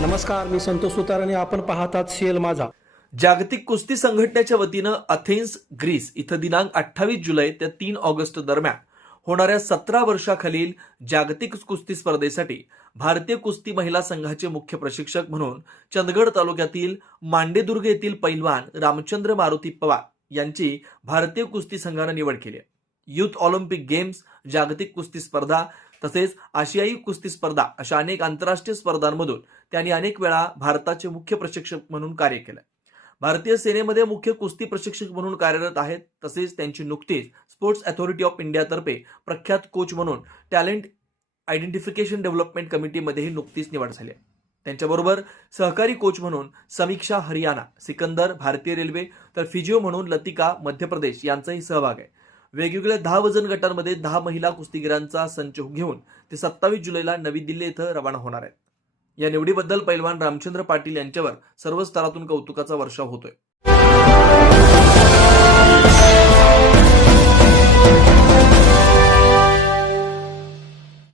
नमस्कार मी संतोष सुतार आणि आपण पाहतात शेल माझा. जागतिक कुस्ती संघटनेच्या वतीनं अथेन्स ग्रीस इथं दिनांक अठ्ठावीस जुलै ते तीन ऑगस्ट दरम्यान होणाऱ्या सतरा वर्षाखालील जागतिक कुस्ती स्पर्धेसाठी भारतीय कुस्ती महिला संघाचे मुख्य प्रशिक्षक म्हणून चंदगड तालुक्यातील मांडेदुर्ग येथील पैलवान रामचंद्र मारुती पवार यांची भारतीय कुस्ती संघानं निवड केली आहे. युथ ऑलिम्पिक गेम्स जागतिक कुस्ती स्पर्धा तसेच आशियाई कुस्ती स्पर्धा अशा अनेक आंतरराष्ट्रीय स्पर्धांमधून त्यांनी अनेक वेळा भारताचे मुख्य प्रशिक्षक म्हणून कार्य केलं. भारतीय सेनेमध्ये मुख्य कुस्ती प्रशिक्षक म्हणून कार्यरत आहेत. तसेच त्यांची नुकतीच स्पोर्ट्स अथॉरिटी ऑफ इंडियातर्फे प्रख्यात कोच म्हणून टॅलेंट आयडेंटिफिकेशन डेव्हलपमेंट कमिटीमध्येही नुकतीच निवड झाली आहे. त्यांच्याबरोबर सहकारी कोच म्हणून समीक्षा हरियाणा सिकंदर भारतीय रेल्वे तर फिजिओ म्हणून लतिका मध्य प्रदेश यांचाही सहभाग आहे. वेगवेगळ्या दहा वजन गटांमध्ये दहा महिला कुस्तीगिरांचा संच घेऊन ते सत्तावीस जुलैला नवी दिल्ली इथं रवाना होणार आहेत. या निवडीबद्दल पैलवान रामचंद्र पाटील यांच्यावर सर्व स्तरातून कौतुकाचा वर्षाव होतोय.